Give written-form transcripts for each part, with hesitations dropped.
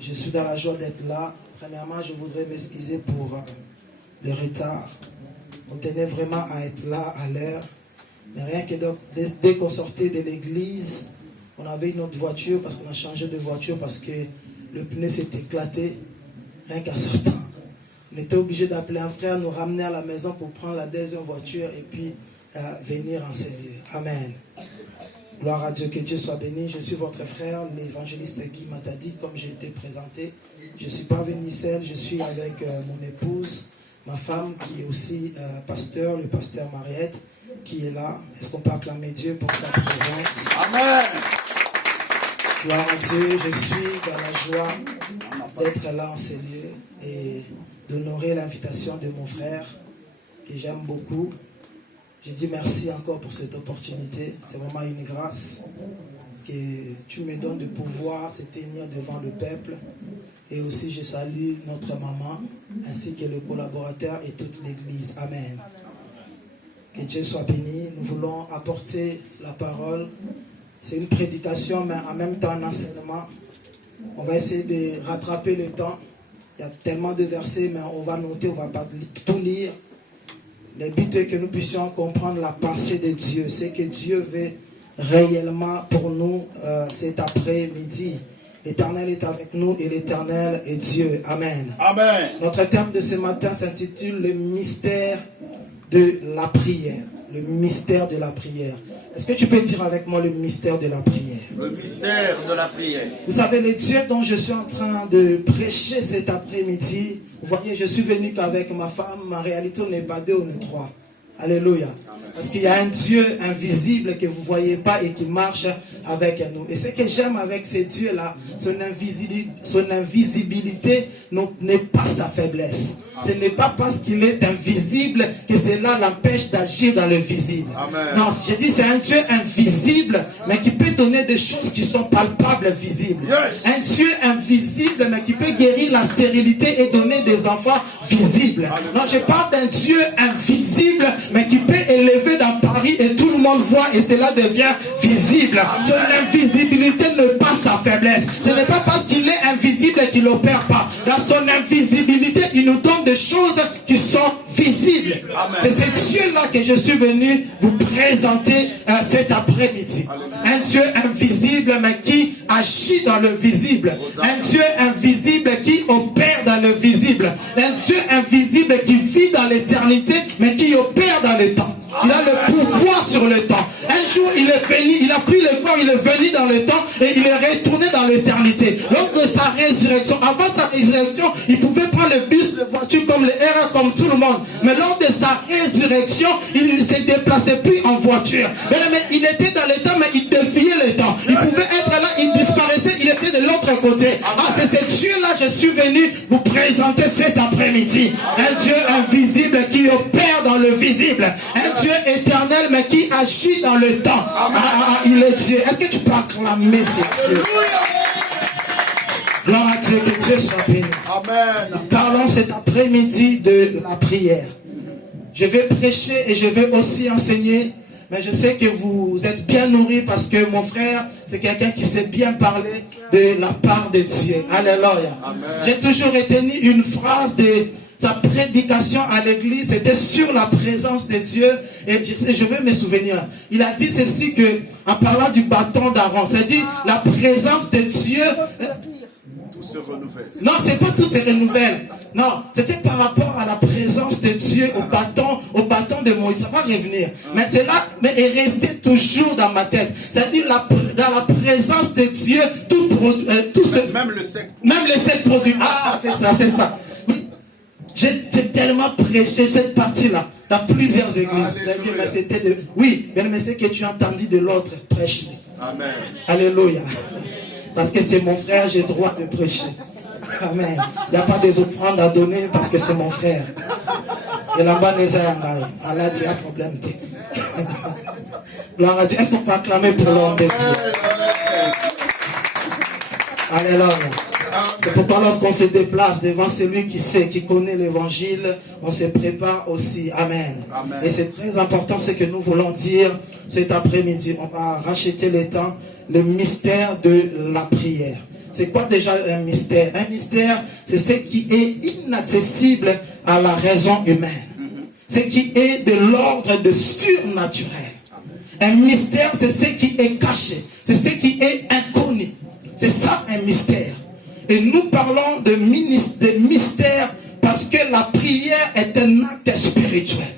Je suis dans la joie d'être là. Premièrement, je voudrais m'excuser pour le retard. On tenait vraiment à être là à l'heure. Mais rien que dès qu'on sortait de l'église, on avait une autre voiture parce qu'on a changé de voiture parce que le pneu s'est éclaté. Rien qu'à sortant. On était obligé d'appeler un frère, nous ramener à la maison pour prendre la deuxième voiture et puis venir enseigner. Amen. Gloire à Dieu, que Dieu soit béni. Je suis votre frère, l'évangéliste Guy Matadi, comme j'ai été présenté. Je ne suis pas venu seul, je suis avec mon épouse, ma femme qui est aussi pasteur, le pasteur Mariette, qui est là. Est-ce qu'on peut acclamer Dieu pour sa présence? Amen. Gloire à Dieu, je suis dans la joie d'être là en ces lieux et d'honorer l'invitation de mon frère, que j'aime beaucoup. Je dis merci encore pour cette opportunité. C'est vraiment une grâce que tu me donnes de pouvoir se tenir devant le peuple. Et aussi, je salue notre maman, ainsi que le collaborateur et toute l'église. Amen. Que Dieu soit béni. Nous voulons apporter la parole. C'est une prédication, mais en même temps un enseignement. On va essayer de rattraper le temps. Il y a tellement de versets, mais on va noter, on ne va pas tout lire. Le but est que nous puissions comprendre la pensée de Dieu. C'est que Dieu veut réellement pour nous cet après-midi. L'Éternel est avec nous et l'Éternel est Dieu. Amen. Amen. Notre thème de ce matin s'intitule le mystère de la prière. Le mystère de la prière. Est-ce que tu peux dire avec moi le mystère de la prière? Le mystère de la prière. Vous savez, le Dieu dont je suis en train de prêcher cet après-midi, vous voyez, je suis venu qu'avec ma femme. En réalité, on n'est pas deux, on est trois. Alléluia. Parce qu'il y a un Dieu invisible que vous ne voyez pas et qui marche avec nous. Et ce que j'aime avec ce Dieu-là, son invisibilité n'est pas sa faiblesse. Ce n'est pas parce qu'il est invisible que cela l'empêche d'agir dans le visible. Amen. Non, je dis c'est un Dieu invisible, mais qui peut donner des choses qui sont palpables, visibles. Yes. Un Dieu invisible, mais qui peut guérir la stérilité et donner des enfants visibles. Amen. Non, je parle d'un Dieu invisible, mais qui peut élever dans Paris et tout le monde voit et cela devient visible. Amen. Son invisibilité n'est pas sa faiblesse. Ce n'est pas parce qu'il est invisible qu'il n'opère pas. Dans son invisibilité, il nous donne des choses qui sont visibles. C'est ce Dieu-là que je suis venu vous présenter cet après-midi. Un Dieu invisible mais qui agit dans le visible. Un Dieu invisible qui opère dans le visible. Un Dieu invisible qui vit dans l'éternité mais qui opère dans le temps. Il a le pouvoir sur le temps. Un jour, il est venu, il a pris le corps, il est venu dans le temps et il est retourné dans l'éternité. Lors de sa résurrection, avant sa résurrection, il pouvait prendre le bus, les voitures comme les RR, comme tout le monde. Mais lors de sa résurrection, il ne se déplaçait plus en voiture. Mais il était dans le temps, mais il défiait le temps. Il pouvait être là, il disparaissait, il était de l'autre côté. Ah, c'est ce Dieu-là que je suis venu vous présenter cet après-midi. Un Dieu invisible qui opère dans le visible. Un Dieu éternel, mais qui agit dans le temps. Il est Dieu. Est-ce que tu peux acclamer ce Dieu? Gloire à Dieu, que Dieu soit béni. Amen. Parlons cet après-midi de la prière. Je vais prêcher et je vais aussi enseigner. Mais je sais que vous êtes bien nourris parce que mon frère, c'est quelqu'un qui sait bien parler de la part de Dieu. Alléluia. J'ai toujours retenu une phrase de sa prédication à l'église, c'était sur la présence de Dieu. Et je vais me souvenir. Il a dit ceci que, en parlant du bâton d'Aaron, c'est-à-dire la présence de Dieu. Tout se renouvelle. Non, c'est pas tout se renouvelle. Non, c'était par rapport à la présence de Dieu au bâton de Moïse. Ça va revenir. Mais c'est là, mais est resté toujours dans ma tête. C'est-à-dire dans la présence de Dieu, même le sec. Même le sec produit. Ah, c'est ça, c'est ça. J'ai tellement prêché cette partie-là dans plusieurs églises. Oui, mais c'est que tu as entendu de l'autre, prêche. Amen. Alléluia. Parce que c'est mon frère, j'ai le droit de prêcher. Amen. Il n'y a pas des offrandes à donner parce que c'est mon frère. Et là-bas, les aïe. Allah dit, il y a un problème. Gloire à Dieu. Est-ce qu'on peut acclamer pour l'homme de Dieu? Alléluia. C'est pourquoi lorsqu'on se déplace devant celui qui sait, qui connaît l'évangile, on se prépare aussi. Amen. Amen. Et c'est très important ce que nous voulons dire cet après-midi. On va racheter le temps, le mystère de la prière. C'est quoi déjà un mystère? Un mystère, c'est ce qui est inaccessible à la raison humaine. Ce qui est de l'ordre de surnaturel. Un mystère, c'est ce qui est caché. C'est ce qui est inconnu. C'est ça un mystère. Et nous parlons de mystère parce que la prière est un acte spirituel.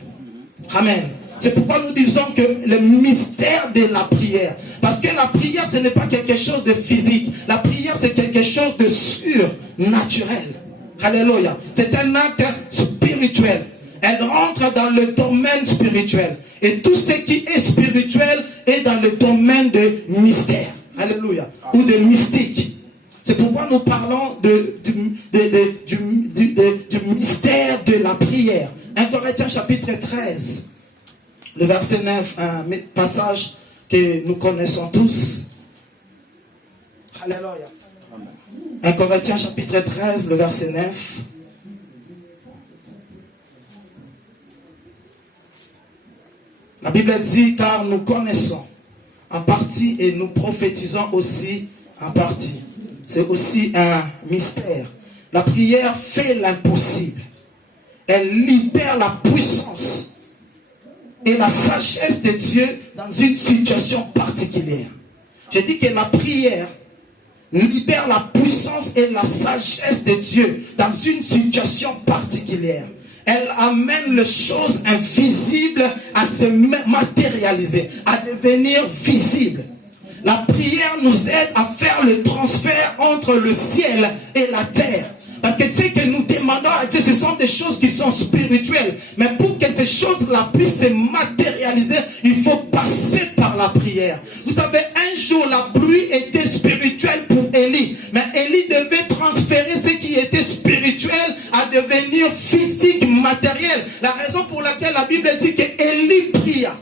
Amen. C'est pourquoi nous disons que le mystère de la prière. Parce que la prière, ce n'est pas quelque chose de physique. La prière, c'est quelque chose de surnaturel. Alléluia. C'est un acte spirituel. Elle rentre dans le domaine spirituel. Et tout ce qui est spirituel est dans le domaine de mystère. Alléluia. Ou de mystique. C'est pourquoi nous parlons du mystère de la prière. 1 Corinthiens chapitre 13. Le verset 9, un passage que nous connaissons tous. Alléluia. 1 Corinthiens chapitre 13, le verset 9. La Bible dit, car nous connaissons en partie et nous prophétisons aussi en partie. C'est aussi un mystère. La prière fait l'impossible. Elle libère la puissance et la sagesse de Dieu dans une situation particulière. Je dis que la prière libère la puissance et la sagesse de Dieu dans une situation particulière. Elle amène les choses invisibles à se matérialiser, à devenir visibles. La prière nous aide à faire le transfert entre le ciel et la terre. Parce que ce que nous demandons à Dieu, ce sont des choses qui sont spirituelles. Mais pour que ces choses-là puissent se matérialiser, il faut passer par la prière. Vous savez, un jour, la pluie était spirituelle pour Élie. Mais Élie devait transférer ce qui était spirituel à devenir physique, matériel. La raison pour laquelle la Bible dit que Élie pria.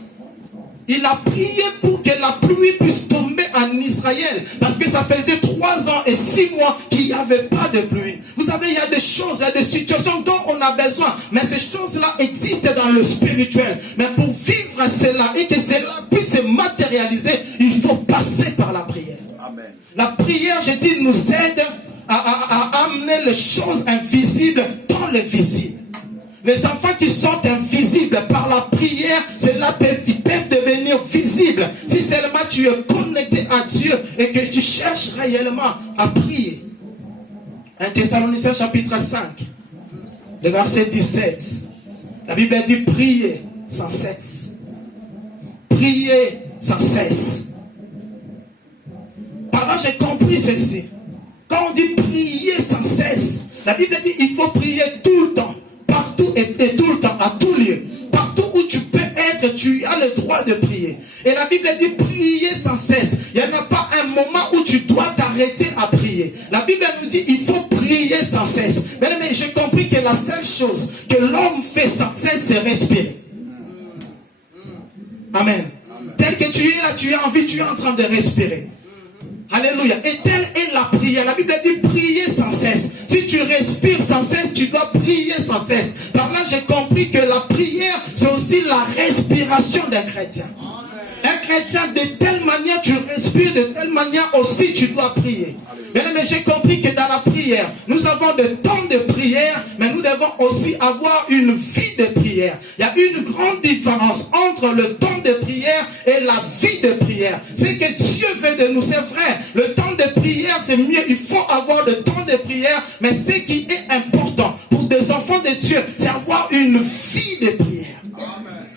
Il a prié pour que la pluie puisse tomber en Israël. Parce que ça faisait 3 ans et 6 mois qu'il n'y avait pas de pluie. Vous savez, il y a des choses, il y a des situations dont on a besoin. Mais ces choses-là existent dans le spirituel. Mais pour vivre cela et que cela puisse se matérialiser, il faut passer par la prière. Amen. La prière, je dis, nous aide à amener les choses invisibles dans le visible. Les enfants qui sont invisibles par la prière, ils peuvent devenir visibles. Si seulement tu es connecté à Dieu et que tu cherches réellement à prier. 1 Thessaloniciens chapitre 5, le verset 17. La Bible dit priez sans cesse. Priez sans cesse. Par là, j'ai compris ceci. Quand on dit prier sans cesse, la Bible dit il faut prier tout le temps. Partout et tout le temps, à tout lieu. Partout où tu peux être, tu as le droit de prier. Et la Bible dit prier sans cesse. Il n'y en a pas un moment où tu dois t'arrêter à prier. La Bible nous dit il faut prier sans cesse. Mais j'ai compris que la seule chose que l'homme fait sans cesse, c'est respirer. Amen. Tel que tu es là, tu as envie, tu es en train de respirer. Alléluia. Et telle est la prière. La Bible dit prier sans cesse. Si tu respires sans cesse, tu dois prier sans cesse. Par là, j'ai compris que la prière, c'est aussi la respiration d'un chrétien. Un chrétien, de telle manière, tu respires, de telle manière aussi, tu dois prier. Mais j'ai compris que dans la prière, nous avons des temps de prière, mais nous devons aussi avoir une vie de prière. Il y a une grande différence entre le temps de prière et la vie de prière. C'est que Dieu veut de nous, c'est vrai. Le temps de prière, c'est mieux. Il faut avoir le temps de prière, mais ce qui est important pour des enfants de Dieu, c'est avoir une vie de prière.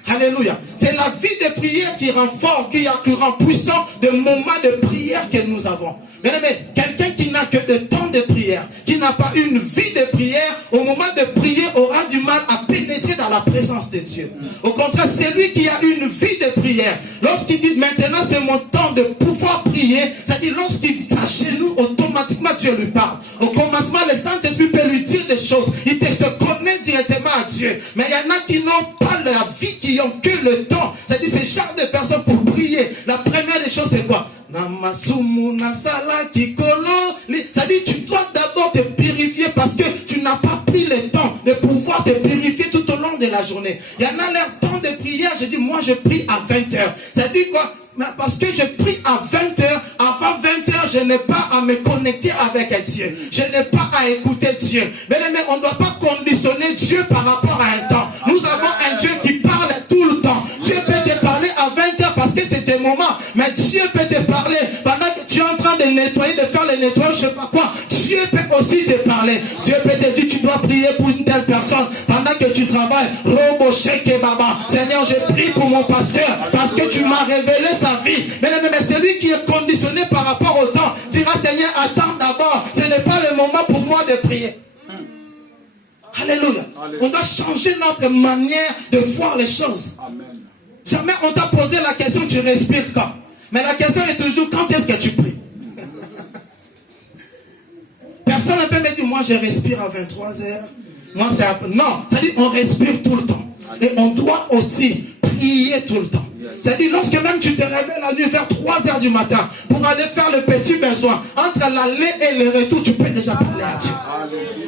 Alléluia. C'est la vie de prière qui rend fort, qui rend puissant le moment de prière que nous avons. Mais quelqu'un qui n'a que de temps de prière, qui n'a pas une vie de prière, au moment de prier aura du mal à pénétrer dans la présence de Dieu. Au contraire, c'est lui qui a une vie de prière. Lorsqu'il dit maintenant c'est mon temps de pouvoir prier, c'est-à-dire lorsqu'il s'agenouille, automatiquement Dieu lui parle. Au commencement, le Saint-Esprit peut lui dire des choses. Il te connaît directement à Dieu. Mais il y en a qui n'ont pas la vie, qui n'ont que le temps. C'est-à-dire ces genre de personnes pour prier. La première des choses c'est quoi? C'est-à-dire tu dois d'abord te purifier parce que tu n'as pas pris le temps de pouvoir te purifier tout au long de la journée. Il y en a leur temps de prière, je dis moi je prie à 20h. C'est-à-dire quoi? Parce que je prie à 20h, avant 20h je n'ai pas à me connecter avec Dieu. Je n'ai pas à écouter Dieu. Mais on ne doit pas conditionner Dieu par rapport à un temps. Nous avons un Dieu qui parle tout le temps. Dieu peut te parler à 20h parce que c'est tes moments. Mais Dieu peut te parler pendant que tu es en train de nettoyer, de faire le nettoyage, je ne sais pas quoi. Dieu peut aussi te parler. Dieu peut te dire, tu dois prier pour une telle personne pendant que tu travailles. Robo Sheke Baba. Seigneur, je prie pour mon pasteur parce que tu m'as révélé sa vie. Mais celui qui est conditionné par rapport au temps dira, Seigneur, attends d'abord. Ce n'est pas le moment pour moi de prier. Alléluia. On doit changer notre manière de voir les choses. Amen. Jamais on t'a posé la question, tu respires quand? Mais la question est toujours, quand est-ce que tu pries? Personne ne peut me dire, moi je respire à 23h. Moi c'est non, c'est-à-dire on respire tout le temps. Et on doit aussi prier tout le temps. C'est-à-dire lorsque même tu te réveilles la nuit vers 3h du matin pour aller faire le petit besoin, entre l'aller et le retour, tu peux déjà parler à Dieu.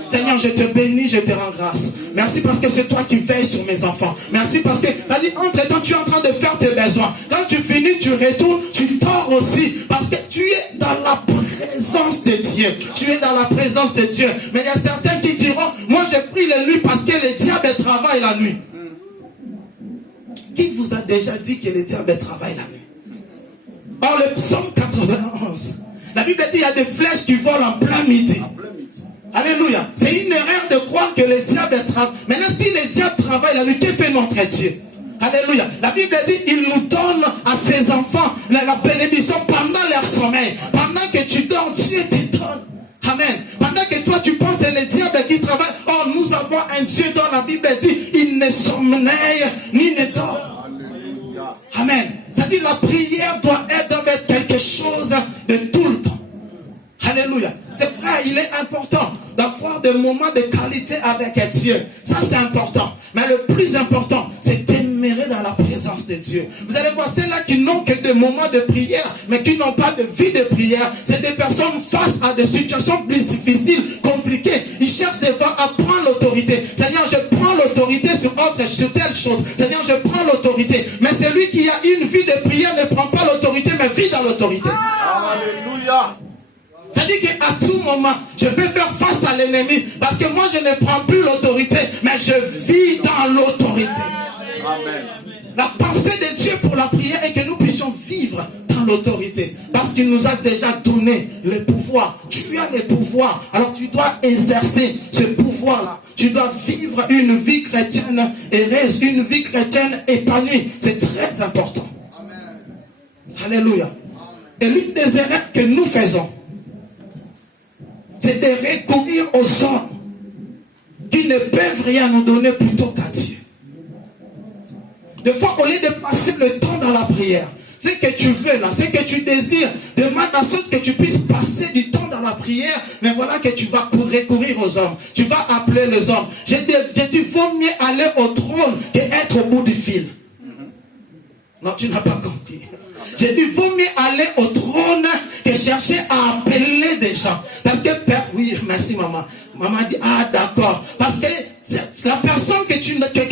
Seigneur, je te bénis, je te rends grâce. Merci parce que c'est toi qui veilles sur mes enfants. Merci parce que, entre-temps, tu es en train de faire tes besoins. Quand tu finis, tu retournes, tu dors aussi. Parce que tu es dans la présence de Dieu. Tu es dans la présence de Dieu. Mais il y a certains qui diront, moi j'ai pris la nuit parce que le diable travaille la nuit. Qui vous a déjà dit que le diable travaille la nuit? Or, le psaume 91, la Bible dit qu'il y a des flèches qui volent en plein midi. Alléluia. C'est une erreur de croire que le diable travaille. Maintenant, si le diable travaille la nuit, que fait notre Dieu? Alléluia. La Bible dit il nous donne à ses enfants la bénédiction pendant leur sommeil. Pendant que tu dors, Dieu te donne. Amen. Pendant que toi tu penses que c'est le diable qui travaille. Or, nous avons un Dieu dont la Bible dit il ne sommeille ni ne dort. Alléluia. Amen. C'est-à-dire la prière doit être quelque chose de tout le temps. Alléluia. C'est vrai, il est important d'avoir des moments de qualité avec Dieu. Ça, c'est important. Mais le plus important, c'est demeurer dans la présence de Dieu. Vous allez voir, ceux-là qui n'ont que des moments de prière, mais qui n'ont pas de vie de prière, c'est des personnes face à des situations plus difficiles, compliquées. Ils cherchent des fois à prendre l'autorité. Seigneur, je prends l'autorité sur telle chose. Seigneur, je prends l'autorité. Mais celui qui a une vie de prière ne prend pas l'autorité, mais vit dans l'autorité. Alléluia. C'est-à-dire qu'à tout moment, je peux faire face à l'ennemi. Parce que moi, je ne prends plus l'autorité, mais je vis dans l'autorité. Amen. La pensée de Dieu pour la prière est que nous puissions vivre dans l'autorité. Parce qu'il nous a déjà donné le pouvoir. Tu as le pouvoir. Alors tu dois exercer ce pouvoir-là. Tu dois vivre une vie chrétienne heureuse, une vie chrétienne épanouie. C'est très important. Amen. Alléluia. Et l'une des erreurs que nous faisons, c'est de recourir aux hommes qui ne peuvent rien nous donner plutôt qu'à Dieu. Des fois, au lieu de passer le temps dans la prière, ce que tu veux là, ce que tu désires, demande à ceux que tu puisses passer du temps dans la prière, mais voilà que tu vas recourir aux hommes. Tu vas appeler les hommes. J'ai dit, il vaut mieux aller au trône qu'être au bout du fil. Non, tu n'as pas compris. J'ai dit, il vaut mieux aller au trône que chercher à appeler des gens. Parce que, oui, merci maman. Maman dit, ah d'accord. Parce que la personne que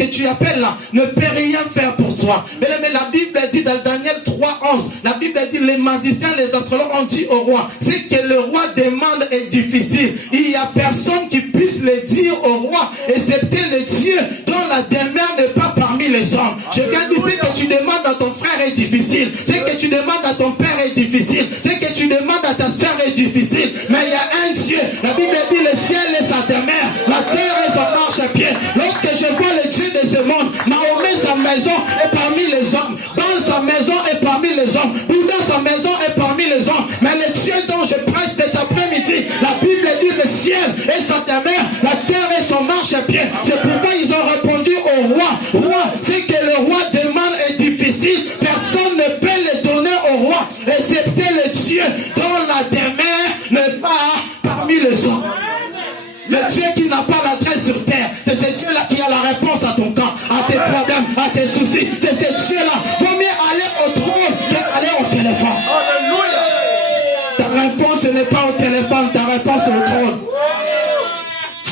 tu appelles là ne peut rien faire pour toi. Mais la Bible dit dans Daniel 3:11, la Bible dit, les magiciens, les astrologues ont dit au roi, ce que le roi demande est difficile. Il n'y a personne qui puisse le dire au roi, excepté le Dieu dont la demeure n'est pas parmi les hommes. Je viens dire, ce que tu demandes à ton frère est difficile. Ce que tu demandes à ton père est difficile. Ce que tu demandes à ta soeur est difficile. Mais il y a un Dieu. La Bible dit, le ciel est sa demeure, la terre est son marchepied. Lorsque je vois le Dieu de ce monde, Naomi, sa maison est parmi les hommes. Baal, sa maison est parmi les hommes. Bouddha, sa maison est parmi les hommes. Mais le Dieu dont je prêche cet après-midi, la Bible dit, le ciel est sa demeure, la terre est son marchepied. C'est pourquoi ils ont répondu au roi, roi, ce que le roi demande est difficile. Personne ne peut le donner au roi, excepté le Dieu dont la demeure n'est pas parmi les hommes. Le Dieu qui n'a pas l'adresse sur terre, c'est ce Dieu-là qui a la réponse à ton camp, à tes problèmes, à tes soucis. C'est ce Dieu-là. Vaut mieux aller au trône qu'aller au téléphone. Alléluia. Ta réponse n'est pas au téléphone, ta réponse est au trône.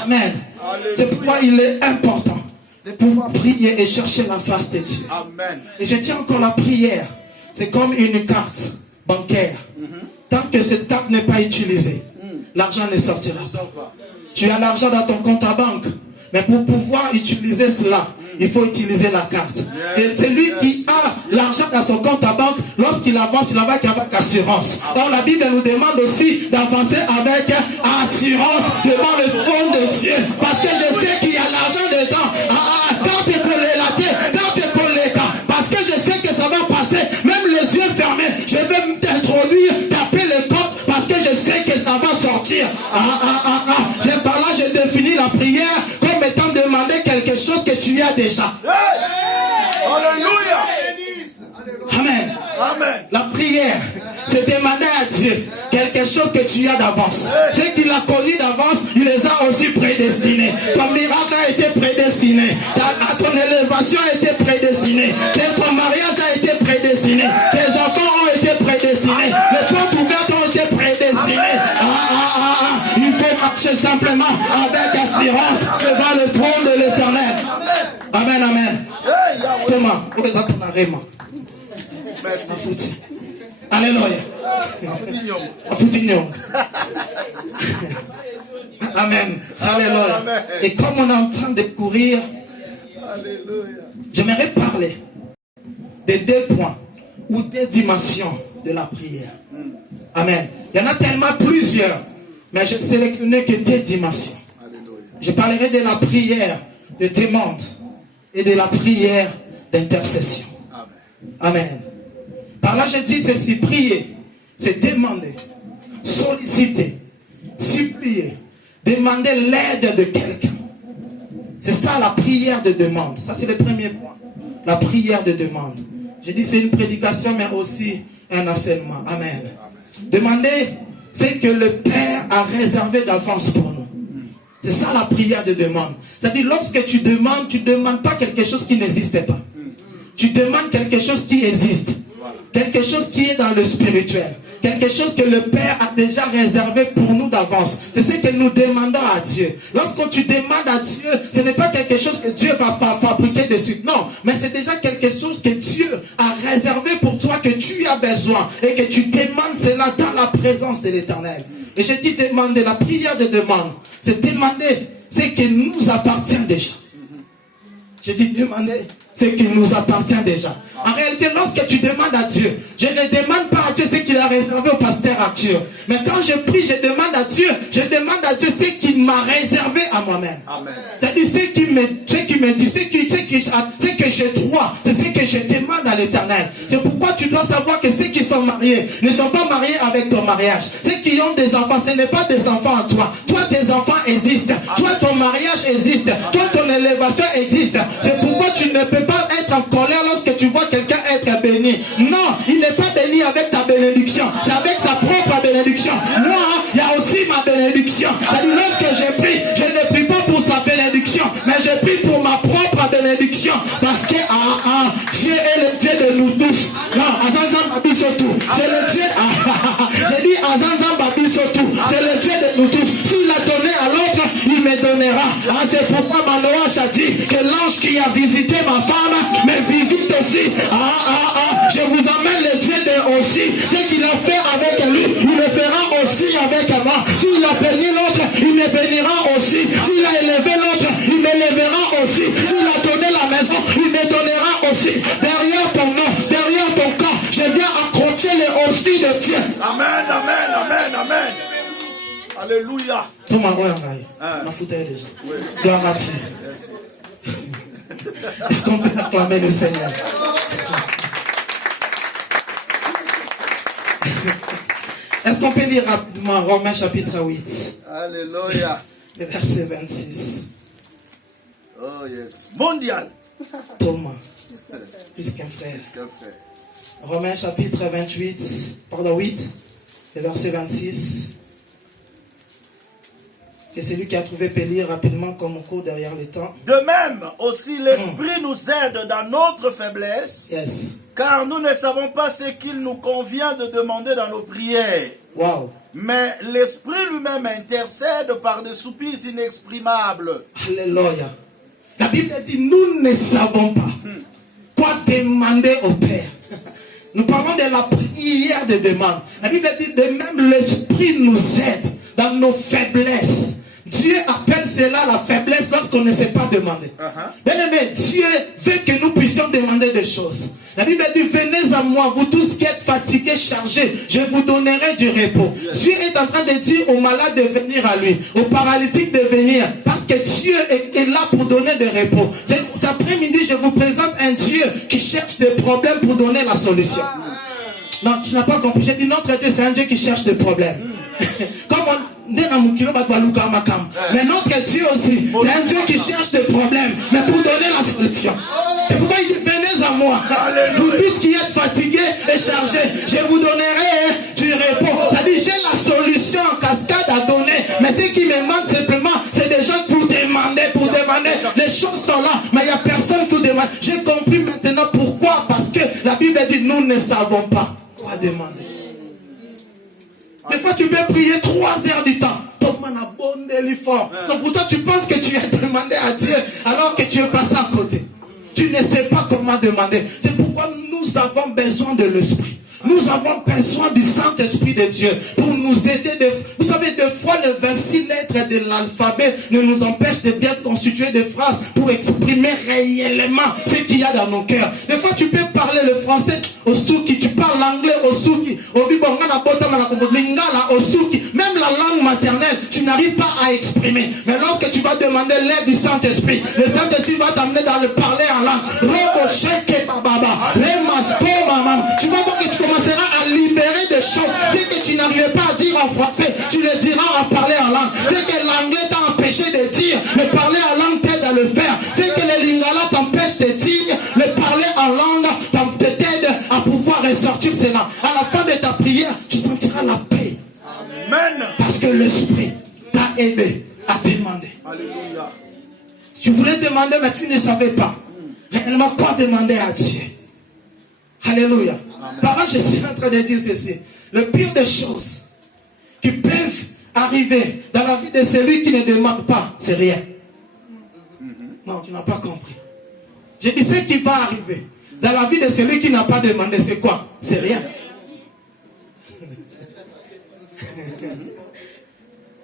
Amen. C'est pourquoi il est important de pouvoir prier et chercher la face de Dieu. Amen. Et je tiens encore la prière. C'est comme une carte bancaire. tant que cette carte n'est pas utilisée, l'argent ne sortira pas. Tu as l'argent dans ton compte à banque, mais pour pouvoir utiliser cela, il faut utiliser la carte. Et celui qui a l'argent dans son compte à banque, lorsqu'il avance, il avance avec assurance. Donc la Bible nous demande aussi d'avancer avec assurance devant le trône de Dieu. Parce que je sais qu'il y a l'argent dedans. Quand tu peux les quand tu peux les cas. Parce que je sais que ça va passer, même les yeux fermés. Je vais t'introduire, taper le corps, parce que je sais que ça va sortir. Par là, je définis la prière comme étant demander quelque chose que tu as déjà. Alléluia. Amen. Amen. La prière, c'est demander à Dieu quelque chose que tu as d'avance. Ce qu'il a connu d'avance, il les a aussi prédestinés. Ton miracle a été prédestiné. Ton élévation a été prédestinée. Ton mariage a été prédestiné. Tes enfants ont été prédestinés. Les portes ouvertes ont été prédestinées. Il faut marcher simplement avec assurance devant le trône de l'Éternel. Amen, amen. Thomas, merci. Alléluia. Amen. Alléluia. Et comme on est en train de courir, j'aimerais parler des 2 points ou 2 dimensions de la prière. Amen. Il y en a tellement plusieurs, mais je ne sélectionne que 2 dimensions. Je parlerai de la prière de demande et de la prière d'intercession. Amen. Par là, je dis ceci, prier, c'est demander, solliciter, supplier, demander l'aide de quelqu'un. C'est ça la prière de demande. Ça, c'est le premier point. La prière de demande. Je dis c'est une prédication, mais aussi un enseignement. Amen. Demander, c'est que le Père a réservé d'avance pour nous. C'est ça la prière de demande. C'est-à-dire, lorsque tu ne demandes pas quelque chose qui n'existait pas. Tu demandes quelque chose qui existe. Quelque chose qui est dans le spirituel. Quelque chose que le Père a déjà réservé pour nous d'avance. C'est ce que nous demandons à Dieu. Lorsque tu demandes à Dieu, ce n'est pas quelque chose que Dieu va pas fabriquer dessus. Non, mais c'est déjà quelque chose que Dieu a réservé pour toi, que tu as besoin. Et que tu demandes cela dans la présence de l'Éternel. Et je dis demander, la prière de demande. C'est demander ce qui nous appartient déjà. Je dis demander ce qui nous appartient déjà. En réalité, lorsque tu demandes à Dieu, je ne demande pas à Dieu ce qu'il a réservé au pasteur Arthur. Mais quand je prie, je demande à Dieu ce qu'il m'a réservé à moi-même. C'est-à-dire ce qu'il me dit, ce que j'ai droit, c'est ce que je demande à l'Éternel. C'est pourquoi tu dois savoir que ceux qui sont mariés ne sont pas mariés avec ton mariage. Ceux qui ont des enfants, ce n'est pas des enfants à toi. Toi, tes enfants existent. Toi, ton mariage existe. Toi, ton élévation existe. C'est pourquoi tu ne peux pas être en colère lorsque tu vois quelqu'un être béni. Non, il n'est pas béni avec ta bénédiction. C'est avec sa propre bénédiction. Moi, il y a aussi ma bénédiction. C'est-à-dire, lorsque je prie, je ne prie pas pour sa bénédiction, mais je prie pour ma propre bénédiction. Parce que Dieu est le Dieu de nous tous. Non, Azanzan Babi Sotou. C'est le Dieu. J'ai dit Azanzan Babi Sotou. C'est le Dieu de nous tous. S'il a donné à l'autre, il me donnera. C'est pourquoi Manoach a dit que l'ange qui a visité ma femme me visite aussi. Je vous amène le Dieu de aussi. Ce qu'il a fait avec lui, il le fera aussi avec moi. S'il a béni l'autre, il me bénira aussi. S'il a élevé l'autre, il m'élèvera aussi. S'il a donné la maison, il me donnera aussi. Derrière ton nom, derrière ton corps, je viens accrocher les hosties de Dieu. Amen, amen, amen, amen. Alléluia. Tout ma voix m'a foutu déjà. Gloire à Dieu. Est-ce qu'on peut acclamer le Seigneur? Est-ce qu'on peut lire rapidement Romains chapitre 8? Alléluia. Le verset 26. Oh yes. Mondial. Thomas. Plus qu'un frère. Romains chapitre 8, le verset 26. Et c'est lui qui a trouvé Pélir rapidement comme on court derrière le temps. De même, aussi l'Esprit nous aide dans notre faiblesse. Yes. Car nous ne savons pas ce qu'il nous convient de demander dans nos prières. Wow. Mais l'Esprit lui-même intercède par des soupirs inexprimables. Alléluia. La Bible dit, nous ne savons pas quoi demander au Père. Nous parlons de la prière de demande. La Bible dit de même l'Esprit nous aide dans nos faiblesses. Dieu appelle cela la faiblesse lorsqu'on ne sait pas demander. Bien aimé, Dieu veut que nous puissions demander des choses. La Bible dit, venez à moi, vous tous qui êtes fatigués, chargés, je vous donnerai du repos. Dieu est en train de dire aux malades de venir à lui, aux paralytiques de venir, parce que Dieu est là pour donner des repos. Cet après-midi, je vous présente un Dieu qui cherche des problèmes pour donner la solution. Non, tu n'as pas compris. J'ai dit, notre Dieu, c'est un Dieu qui cherche des problèmes. Comme mais notre Dieu aussi, c'est un Dieu qui cherche des problèmes, mais pour donner la solution. C'est pourquoi il dit, venez à moi, vous tous qui êtes fatigués et chargés, je vous donnerai du repos. Ça dit, j'ai la solution en cascade à donner, mais ce qui me manque simplement, c'est des gens pour demander. Les choses sont là, mais il n'y a personne qui demande. J'ai compris maintenant pourquoi, parce que la Bible dit, nous ne savons pas quoi demander. Des fois, tu peux prier 3 heures du temps. Pourtant, tu penses que tu as demandé à Dieu alors que tu es passé à côté. Tu ne sais pas comment demander. C'est pourquoi nous avons besoin de l'Esprit. Nous avons besoin du Saint-Esprit de Dieu pour nous aider. Vous savez, des fois, les 26 lettres de l'alphabet ne nous empêchent de bien constituer des phrases pour exprimer réellement ce qu'il y a dans nos cœurs. Des fois, tu peux parler le français au souki, tu parles l'anglais au souki, au souki, même la langue maternelle, tu n'arrives pas à exprimer. Mais lorsque tu vas demander l'aide du Saint-Esprit, le Saint-Esprit va t'amener dans le parler en langue. Tu vas voir que tu commenceras à libérer des choses. C'est que tu n'arrivais pas à dire en français, tu le diras en parler en langue. C'est que l'anglais t'a empêché de dire, mais parler en langue t'aide à le faire. C'est que les lingala t'empêchent de dire, mais parler en langue t'aide à pouvoir ressortir cela. À la fin de ta prière, tu sentiras la paix. Amen. Parce que l'Esprit t'a aidé à demander. Alléluia. Tu voulais demander, mais tu ne savais pas réellement quoi demander à Dieu. Alléluia. Par là, je suis en train de dire ceci. Le pire des choses qui peuvent arriver dans la vie de celui qui ne demande pas, c'est rien. Non, tu n'as pas compris. J'ai dit ce qui va arriver dans la vie de celui qui n'a pas demandé, c'est quoi? C'est rien.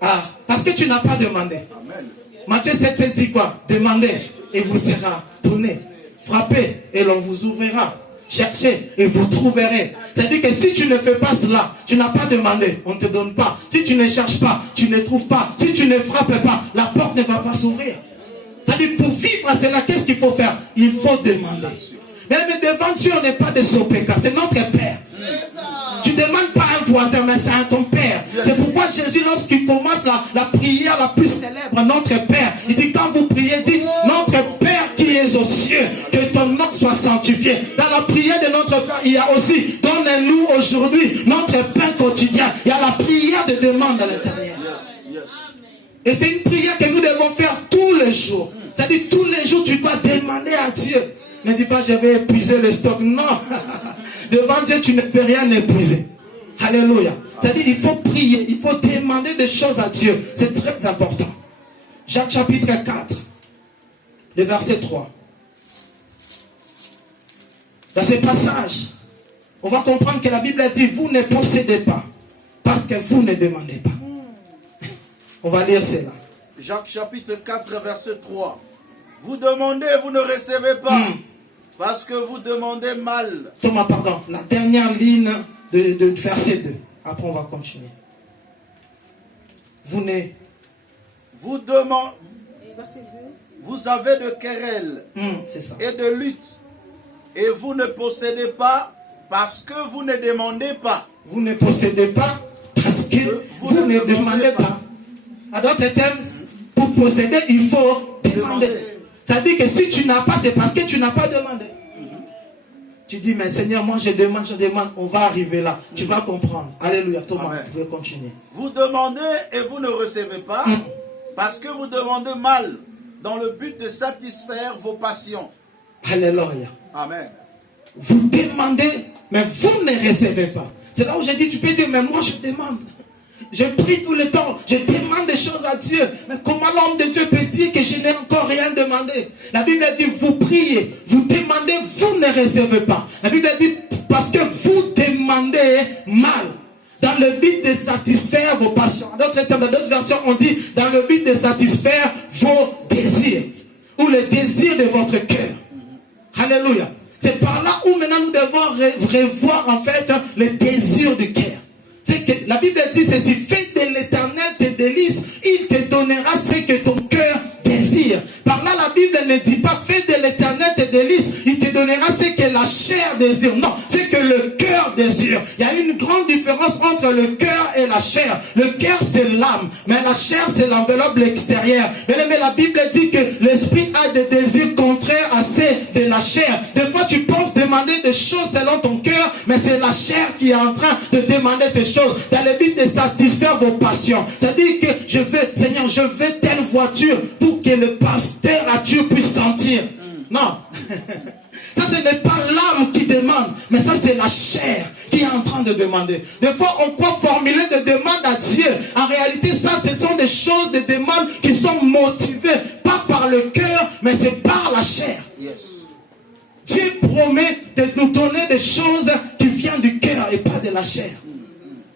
Ah, parce que tu n'as pas demandé. Amen. Matthieu 7 dit quoi? Demandez et vous sera donné. Frappez et l'on vous ouvrira. Cherchez et vous trouverez. C'est-à-dire que si tu ne fais pas cela, tu n'as pas demandé, on ne te donne pas. Si tu ne cherches pas, tu ne trouves pas. Si tu ne frappes pas, la porte ne va pas s'ouvrir. C'est-à-dire pour vivre à cela, qu'est-ce qu'il faut faire? Il faut demander. Mais devant Dieu, on n'est pas de Sopeka, c'est notre Père. Tu ne demandes pas à un voisin, mais c'est à ton Père. C'est pourquoi Jésus, lorsqu'il commence la prière la plus célèbre, notre Père, il dit quand vous priez, dites notre Père qui est aux cieux, que ton nom soit sanctifié. Dans la prière de notre Père, il y a aussi, donne-nous aujourd'hui notre pain quotidien. Il y a la prière de demande à l'intérieur. Et c'est une prière que nous devons faire tous les jours. C'est-à-dire tous les jours, tu dois demander à Dieu. Ne dis pas, je vais épuiser le stock. Non. Devant Dieu, tu ne peux rien épuiser. Alléluia. C'est-à-dire, il faut prier, il faut demander des choses à Dieu. C'est très important. Jacques chapitre 4, le verset 3. Dans ce passage, on va comprendre que la Bible dit, vous ne possédez pas, parce que vous ne demandez pas. On va lire cela. Jacques chapitre 4, verset 3. Vous demandez, vous ne recevez pas. Parce que vous demandez mal. Thomas, pardon. La dernière ligne de verset 2. Après, on va continuer. Vous demandez. Vous avez de querelles c'est ça. Et de luttes. Et vous ne possédez pas parce que vous ne demandez pas. Vous ne possédez pas parce que vous ne demandez pas. À d'autres termes, pour posséder, il faut demander. Ça veut dire que si tu n'as pas, c'est parce que tu n'as pas demandé. Tu dis, mais Seigneur, moi je demande, on va arriver là. Tu vas comprendre. Alléluia. Thomas, vous pouvez continuer. Vous demandez et vous ne recevez pas, parce que vous demandez mal, dans le but de satisfaire vos passions. Alléluia. Amen. Vous demandez, mais vous ne recevez pas. C'est là où j'ai dit, tu peux dire, mais moi je demande. Je prie tout le temps, je demande des choses à Dieu. Mais comment l'homme de Dieu peut dire que je n'ai encore rien demandé? La Bible dit, vous priez, vous demandez, vous ne recevez pas. La Bible dit, parce que vous demandez mal. Dans le but de satisfaire vos passions. Dans d'autres versions, on dit dans le but de satisfaire vos désirs. Ou le désir de votre cœur. Alléluia. C'est par là où maintenant nous devons revoir en fait le désir du cœur. C'est que la Bible dit ceci, fais de l'Éternel tes délices, il te donnera ce que ton cœur désire. Par là la Bible ne dit pas fais de l'Éternel tes délices, il te donnera ce que la chair désire. Non, c'est que le cœur désire. Il y a une grande différence entre le cœur et la chair. Le cœur c'est l'âme, mais la chair c'est l'enveloppe extérieure. Mais la Bible dit que l'esprit a des désirs contraires à ceux de la chair. Des fois tu penses demander des choses selon ton cœur, mais c'est la chair qui est en train de demander ces choses dans le but de satisfaire vos passions. C'est-à-dire que je veux, Seigneur, je veux telle voiture pour que le pasteur à Dieu puisse sentir. Non. Ça, ce n'est pas l'âme qui demande, mais ça, c'est la chair qui est en train de demander. Des fois, on croit formuler des demandes à Dieu. En réalité, ça, ce sont des choses, des demandes qui sont motivées, pas par le cœur, mais c'est par la chair. Yes. Dieu promet de nous donner des choses qui viennent du cœur et pas de la chair.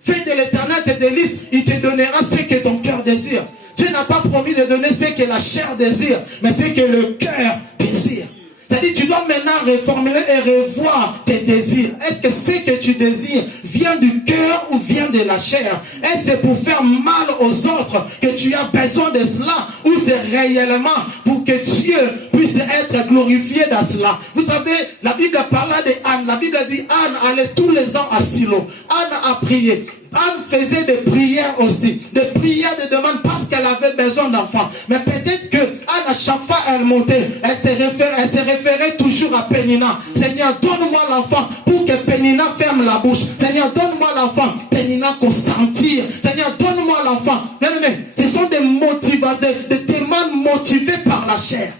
Fais de l'Éternel tes délices, il te donnera ce que ton cœur désire. Dieu n'a pas promis de donner ce que la chair désire, mais ce que le cœur désire. C'est-à-dire tu dois maintenant reformuler et revoir tes désirs. Est-ce que ce que tu désires vient du cœur ou vient de la chair? Est-ce que c'est pour faire mal aux autres que tu as besoin de cela? Ou c'est réellement pour que Dieu puisse être glorifié dans cela? Vous savez, la Bible parle de Anne. La Bible dit Anne allait tous les ans à Silo. Anne a prié. Anne faisait des prières aussi, des prières de demande parce qu'elle avait besoin d'enfants. Mais peut-être que Anne, à chaque fois elle montait, elle se référait toujours à Pénina. Seigneur, donne-moi l'enfant pour que Pénina ferme la bouche. Seigneur, donne-moi l'enfant, Pénina consentir. Seigneur, donne-moi l'enfant. Non, non, non. Ce sont des motivations, des demandes motivées par la chair.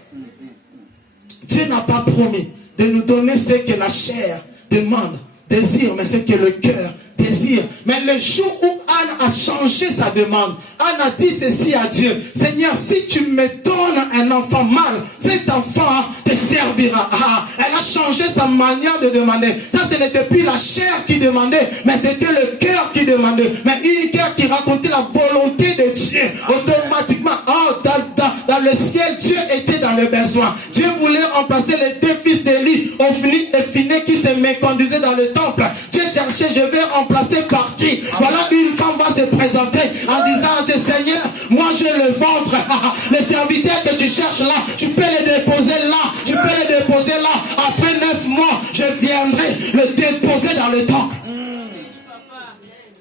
Dieu n'a pas promis de nous donner ce que la chair demande, désire, mais ce que le cœur désir. Mais le jour où Anne a changé sa demande, Anne a dit ceci à Dieu: Seigneur, si tu me donnes un enfant mâle, cet enfant te servira. Elle a changé sa manière de demander. Ça, ce n'était plus la chair qui demandait, mais c'était le cœur qui demandait. Mais un cœur qui racontait la volonté de Dieu. Automatiquement, dans le ciel, Dieu était dans le besoin. Dieu voulait remplacer les deux fils d'Élie, Ophni et Phiné, qui se méconduisaient dans le temple. Dieu cherchait, je vais remplacer par qui? Voilà, une femme va se présenter en disant: Seigneur, moi j'ai le ventre. Les serviteurs que tu cherches là, tu peux les déposer là, tu peux les déposer là. Après 9 mois, je viendrai le déposer dans le temple.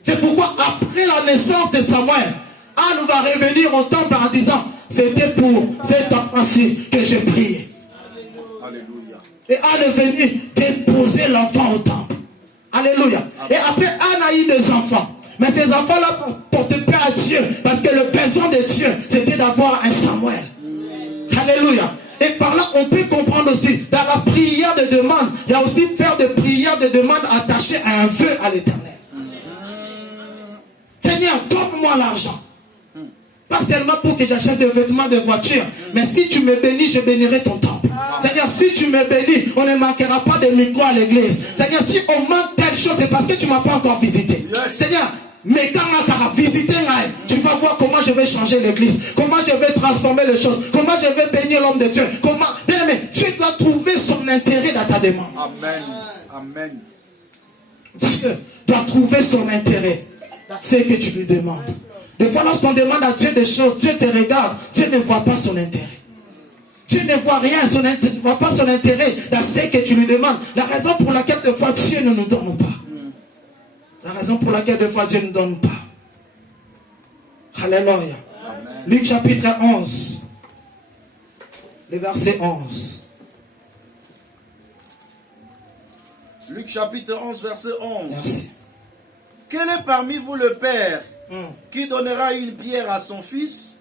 C'est pourquoi après la naissance de Samuel, Anne va revenir au temple en disant: c'était pour cet enfant-ci que j'ai prié. Alléluia. Et Anne est venue déposer l'enfant au temple. Alléluia. Et après, Anne a eu des enfants. Mais ces enfants-là portaient pas à Dieu. Parce que le besoin de Dieu, c'était d'avoir un Samuel. Alléluia. Et par là, on peut comprendre aussi, dans la prière de demande, il y a aussi faire des prières de demande attachées à un vœu à l'Éternel. Seigneur, donne-moi l'argent. Pas seulement pour que j'achète des vêtements de voiture, mais si tu me bénis, je bénirai ton temple. Seigneur, si tu me bénis, on ne manquera pas de micro à l'église. Seigneur, si on manque telle chose, c'est parce que tu ne m'as pas encore visité. Seigneur, mais quand tu as visité, tu vas voir comment je vais changer l'église, comment je vais transformer les choses, comment je vais bénir l'homme de Dieu. Comment... Bien aimé, Dieu doit trouver son intérêt dans ta demande. Amen. Amen. Dieu doit trouver son intérêt dans ce que tu lui demandes. Des fois, lorsqu'on demande à Dieu des choses, Dieu te regarde, Dieu ne voit pas son intérêt. Dieu ne voit rien, ne voit pas son intérêt dans ce que tu lui demandes. La raison pour laquelle des fois Dieu ne nous donne pas. La raison pour laquelle des fois Dieu ne nous donne pas. Alléluia. Amen. Luc chapitre 11. Le verset 11. Luc chapitre 11, verset 11. Merci. Quel est parmi vous le père qui donnera une pierre à son fils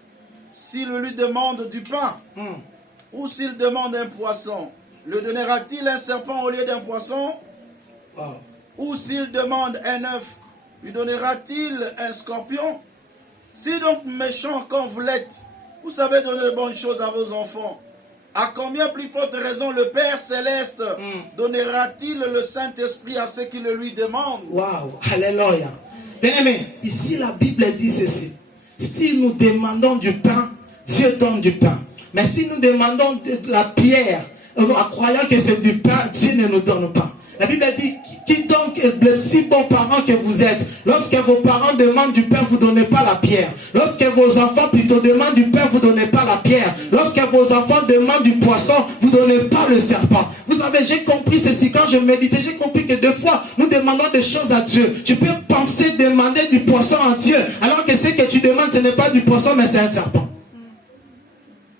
s'il lui demande du pain? Ou s'il demande un poisson, le donnera-t-il un serpent au lieu d'un poisson? Ou s'il demande un œuf, lui donnera-t-il un scorpion? Si donc méchant quand vous l'êtes, vous savez donner de bonnes choses à vos enfants, À combien plus forte raison le Père Céleste donnera-t-il le Saint-Esprit à ceux qui le lui demandent? Waouh, alléluia. Bien-aimé, ici la Bible dit ceci. Si nous demandons du pain, Dieu donne du pain. Mais si nous demandons de la pierre, en croyant que c'est du pain, Dieu ne nous donne pas. La Bible dit, qui donc les si bons parents que vous êtes, lorsque vos parents demandent du pain, vous ne donnez pas la pierre. Lorsque vos enfants plutôt demandent du pain, vous ne donnez pas la pierre. Lorsque vos enfants demandent du poisson, vous ne donnez pas le serpent. Vous savez, j'ai compris ceci quand je méditais, j'ai compris que deux fois, nous demandons des choses à Dieu. Tu peux penser demander du poisson à Dieu, alors que ce que tu demandes, ce n'est pas du poisson, mais c'est un serpent.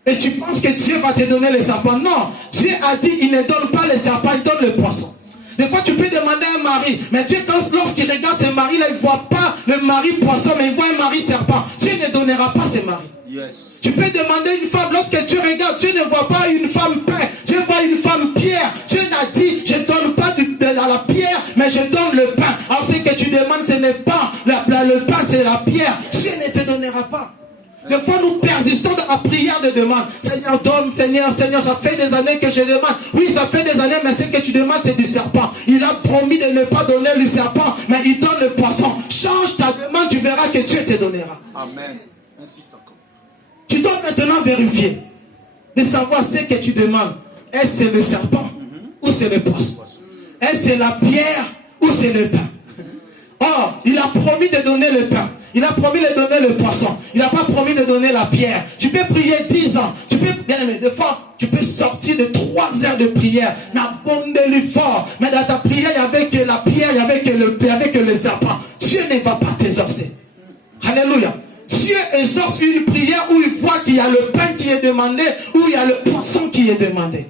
Et tu penses que Dieu va te donner le serpent. Non, Dieu a dit, il ne donne pas le serpent, il donne le poisson. Des fois, tu peux demander un mari, mais Dieu, lorsqu'il regarde ce mari-là, il ne voit pas le mari poisson, mais il voit un mari serpent. Dieu ne donnera pas ce mari. Yes. Tu peux demander une femme, lorsque tu regardes, Dieu ne voit pas une femme pain, Dieu voit une femme pierre. Dieu n'a dit, je ne donne pas la pierre, mais je donne le pain. Alors ce que tu demandes, ce n'est pas le pain, c'est la pierre. Dieu ne te donnera pas. Des fois, nous persistons dans la prière de demande. Seigneur, donne, Seigneur, Seigneur, ça fait des années que je demande. Oui, ça fait des années, mais ce que tu demandes, c'est du serpent. Il a promis de ne pas donner le serpent, mais il donne le poisson. Change ta demande, tu verras que Dieu te donnera. Amen. Insiste encore. Tu dois maintenant vérifier de savoir ce que tu demandes. Est-ce c'est le serpent ou c'est le poisson? Est-ce c'est la pierre ou c'est le pain? Or, il a promis de donner le pain. Il a promis de donner le poisson. Il n'a pas promis de donner la pierre. Tu peux prier 10 ans. Tu peux, bien aimé, des fois, tu peux sortir de 3 heures de prière. N'abonde-lui fort. Mais dans ta prière, il y avait que la pierre, il y avait que le serpent. Dieu ne va pas t'exorcer. Alléluia. Dieu exorce une prière où il voit qu'il y a le pain qui est demandé, où il y a le poisson qui est demandé.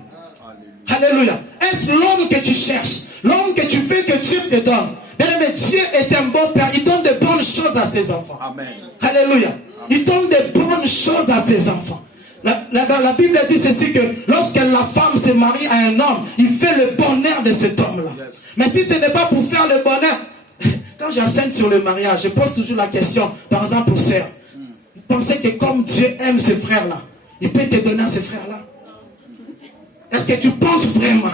Alléluia. Est-ce l'homme que tu cherches? L'homme que tu veux que Dieu te donne? Mais Dieu est un bon père. Il donne de bonnes choses à ses enfants. Amen. Alléluia. Il donne de bonnes choses à ses enfants. La Bible dit ceci, que lorsque la femme se marie à un homme, il fait le bonheur de cet homme-là. Yes. Mais si ce n'est pas pour faire le bonheur, quand j'enseigne sur le mariage, je pose toujours la question, par exemple aux sœurs. Vous pensez que comme Dieu aime ses frères-là, il peut te donner à ces frères-là? Est-ce que tu penses vraiment?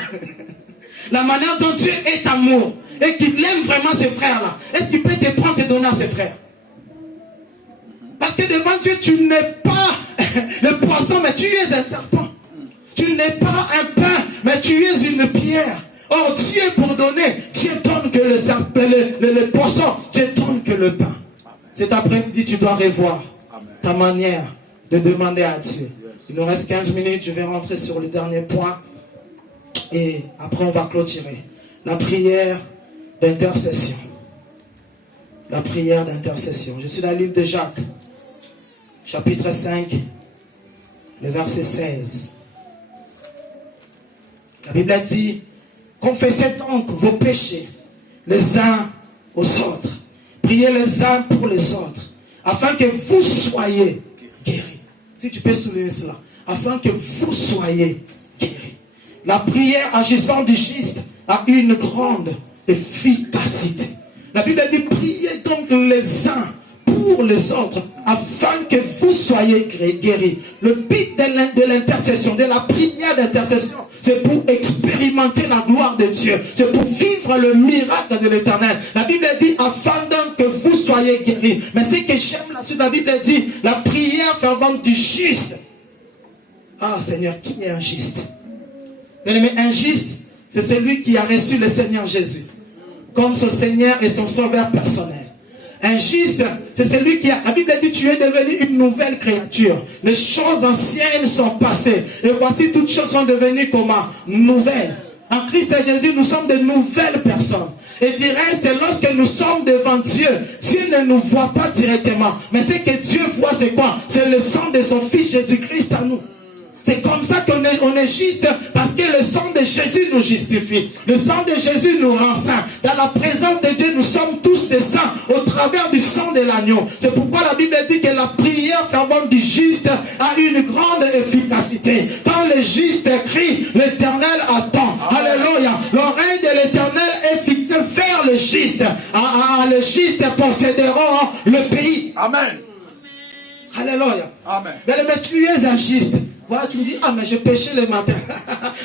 La manière dont Dieu est amour, et qu'il aime vraiment ses frères-là, est-ce qu'il peut te prendre et te donner à ses frères? Parce que devant Dieu, tu n'es pas le poisson, mais tu es un serpent. Tu n'es pas un pain, mais tu es une pierre. Or, Dieu pour donner, Dieu donne que le serpent, le poisson, Dieu donne que le pain. Cet après-midi, tu dois revoir ta manière de demander à Dieu. Il nous reste 15 minutes, je vais rentrer sur le dernier point. Et après, on va clôturer. La prière d'intercession. La prière d'intercession. Je suis dans le livre de Jacques, chapitre 5, le verset 16. La Bible a dit, confessez donc vos péchés les uns aux autres. Priez les uns pour les autres, afin que vous soyez guéris. Si tu peux souligner cela. Afin que vous soyez guéris. La prière agissant du juste a une grande efficacité. La Bible dit, priez donc les uns pour les autres, afin que vous soyez guéris. Le but de l'intercession, de la prière d'intercession, c'est pour expérimenter la gloire de Dieu. C'est pour vivre le miracle de l'Éternel. La Bible dit, afin donc que vous soyez guéris. Mais ce que j'aime là-dessus, la Bible dit, la prière fervente du juste. Ah Seigneur, qui est un juste? Mais un juste, c'est celui qui a reçu le Seigneur Jésus comme son Seigneur et son sauveur personnel. Un juste, c'est celui qui a... La Bible dit, tu es devenu une nouvelle créature. Les choses anciennes sont passées. Et voici, toutes choses sont devenues comment? Nouvelles. En Christ Jésus, nous sommes de nouvelles personnes. Et du reste, lorsque nous sommes devant Dieu, Dieu ne nous voit pas directement. Mais ce que Dieu voit, c'est quoi? C'est le sang de son Fils Jésus-Christ à nous. C'est comme ça qu'on est juste, parce que le sang de Jésus nous justifie. Le sang de Jésus nous rend saints. Dans la présence de Dieu, nous sommes tous des saints au travers du sang de l'agneau. C'est pourquoi la Bible dit que la prière fervente du juste a une grande efficacité. Quand le juste crie, l'Éternel attend. Alléluia. L'oreille de l'Éternel est fixée vers le juste. Le juste posséderont le pays. Amen. Alléluia. Amen. Mais tu es un juste. Voilà, tu me dis, ah mais j'ai péché le matin.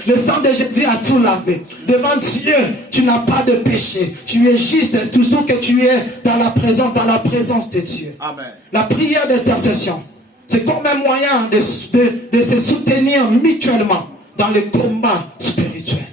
Le sang de Jésus a tout lavé. Devant Dieu, tu n'as pas de péché. Tu es juste toujours que tu es dans la présence de Dieu. Amen. La prière d'intercession, c'est comme un moyen de se soutenir mutuellement dans le combat spirituel.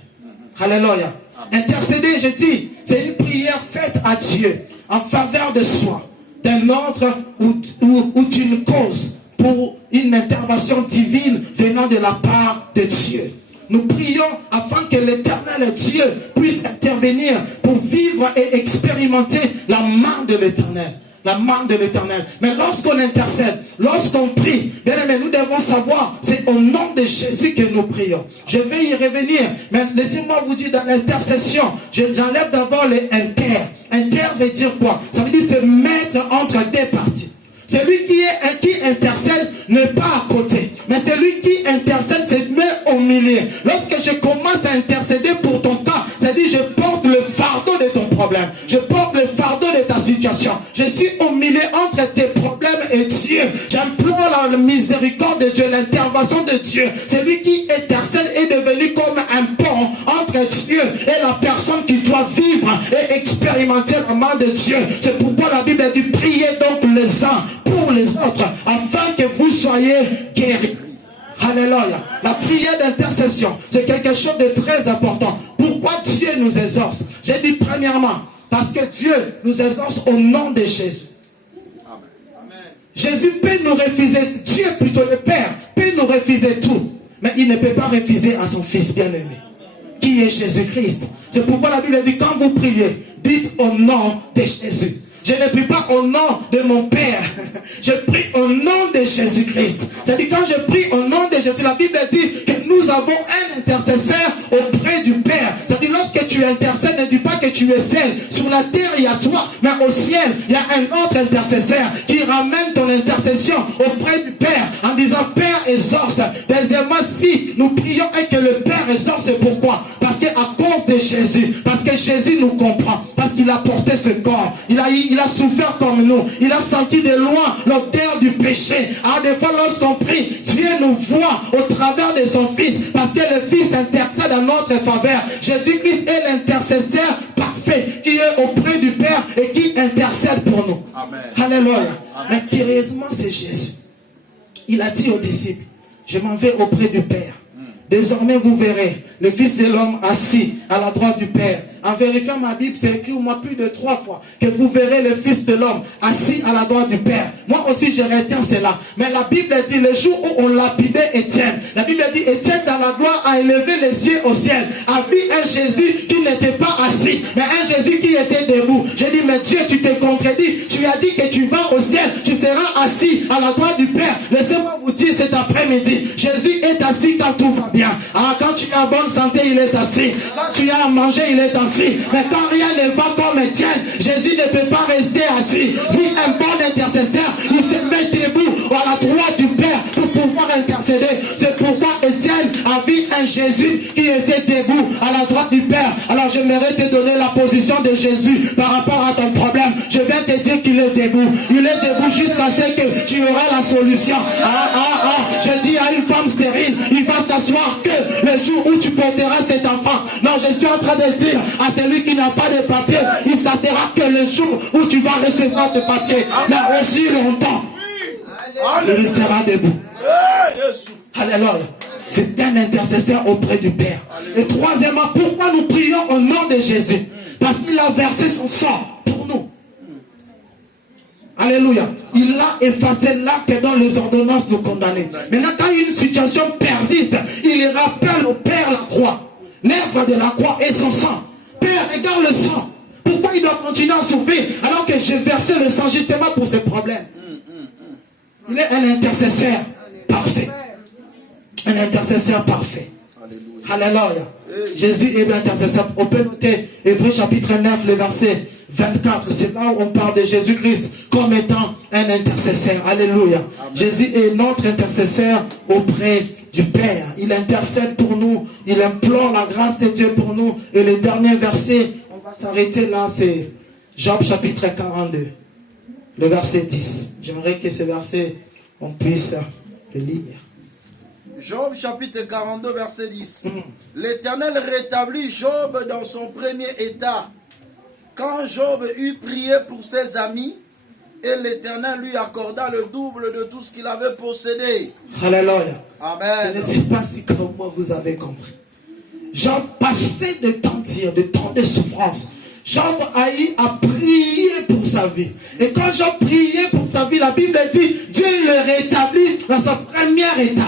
Alléluia. Intercéder, je dis, c'est une prière faite à Dieu en faveur de soi, d'un autre ou d'une cause pour une intervention divine venant de la part de Dieu. Nous prions afin que l'Éternel Dieu puisse intervenir pour vivre et expérimenter la main de l'Éternel. La main de l'Éternel. Mais lorsqu'on intercède, lorsqu'on prie, bien aimé, nous devons savoir, c'est au nom de Jésus que nous prions. Je vais y revenir, mais laissez-moi vous dire, dans l'intercession, j'enlève d'abord le inter. Inter veut dire quoi? Ça veut dire se mettre entre deux parties. Celui qui intercède n'est pas à côté, mais celui qui intercède se met au milieu. Lorsque je commence à intercéder pour ton cas, c'est-à-dire je porte le fardeau de ton problème, je porte le fardeau de ta situation. Je suis au milieu entre tes problèmes et Dieu. J'implore la miséricorde de Dieu, l'intervention de Dieu. Celui qui intercède est devenu comme un pont entre Dieu et la personne qui doit vivre et expérimenter la main de Dieu. C'est pourquoi la Bible dit, priez donc les uns pour les autres, afin que vous soyez guéris. Alléluia. La prière d'intercession, c'est quelque chose de très important. Pourquoi Dieu nous exauce? J'ai dit premièrement, parce que Dieu nous exauce au nom de Jésus. Amen. Jésus peut nous refuser, Dieu plutôt le Père, peut nous refuser tout. Mais il ne peut pas refuser à son Fils bien-aimé, qui est Jésus-Christ. C'est pourquoi la Bible dit, quand vous priez, dites au nom de Jésus. Je ne prie pas au nom de mon Père. Je prie au nom de Jésus-Christ. C'est-à-dire quand je prie au nom de Jésus, la Bible dit que nous avons un intercesseur auprès du Père. C'est-à-dire lorsque tu intercèdes, ne dis pas que tu es seul. Sur la terre, il y a toi. Mais au ciel, il y a un autre intercesseur qui ramène ton intercession auprès du Père en disant, Père, exauce. Deuxièmement, si nous prions et que le Père exauce, c'est pourquoi? Parce qu'à cause de Jésus, parce que Jésus nous comprend, parce qu'il a porté ce corps. Il a souffert comme nous. Il a senti de loin l'odeur du péché. Alors des fois lorsqu'on prie, Dieu nous voit au travers de son Fils. Parce que le Fils intercède en notre faveur. Jésus-Christ est l'intercesseur parfait qui est auprès du Père et qui intercède pour nous. Amen. Alléluia. Amen. Mais curieusement, c'est Jésus. Il a dit aux disciples, je m'en vais auprès du Père. Désormais vous verrez le Fils de l'homme assis à la droite du Père. En vérifiant ma Bible, c'est écrit au moins plus de 3 fois que vous verrez le Fils de l'homme assis à la droite du Père. Moi aussi je retiens cela. Mais la Bible dit le jour où on lapidait Étienne, la Bible dit Étienne dans la gloire a élevé les yeux au ciel, a vu un Jésus qui n'était pas assis, mais un Jésus qui était debout. J'ai dit mais Dieu, tu t'es contredit. Tu as dit que tu vas au ciel, tu seras assis à la droite du Père. Laissez-moi vous dire cet après-midi, Jésus est assis quand tout va bien. Alors quand tu es en bonne santé, il est assis. Quand tu as à manger, il est assis. Mais quand rien ne va comme Étienne, Jésus ne peut pas rester assis. Puis un bon intercesseur, il se met debout à la droite du Père pour pouvoir intercéder. C'est pourquoi Étienne a vu un Jésus qui était debout à la droite du Père. Alors j'aimerais te donner la position de Jésus par rapport à ton problème. Je vais te dire qu'il est debout. Il est debout jusqu'à ce que tu auras la solution. Je dis à une femme stérile, il va s'asseoir que le jour où tu porteras cet enfant. Non, je suis en train de dire à celui qui n'a pas de papier, il s'assera que le jour où tu vas recevoir tes papiers. Mais aussi longtemps, il restera debout. Alléluia. C'est un intercesseur auprès du Père. Et troisièmement, pourquoi nous prions au nom de Jésus? Parce qu'il a versé son sang pour nous. Alléluia. Il a effacé l'acte dont les ordonnances nous condamnaient. Maintenant, quand une situation persiste, il rappelle au Père la croix. L'œuvre de la croix et son sang. Père, regarde le sang. Pourquoi il doit continuer à souffrir alors que j'ai versé le sang justement pour ce problème? Il est un intercesseur parfait. Un intercesseur parfait. Alléluia. Jésus est l'intercesseur. On peut noter Hébreux chapitre 9, le verset 24. C'est là où on parle de Jésus-Christ comme étant un intercesseur. Alléluia. Amen. Jésus est notre intercesseur auprès du Père. Il intercède pour nous. Il implore la grâce de Dieu pour nous. Et le dernier verset, on va s'arrêter là, c'est Job chapitre 42, le verset 10. J'aimerais que ce verset, on puisse le lire. Job chapitre 42 verset 10. L'Éternel rétablit Job dans son premier état. Quand Job eut prié pour ses amis, et l'Éternel lui accorda le double de tout ce qu'il avait possédé. Alléluia. Amen. Je ne sais pas si comme moi vous avez compris. Job passait de temps durs, de temps de souffrance. Job a eu à prier pour sa vie. Et quand Job priait pour sa vie, la Bible dit, Dieu le rétablit dans son premier état.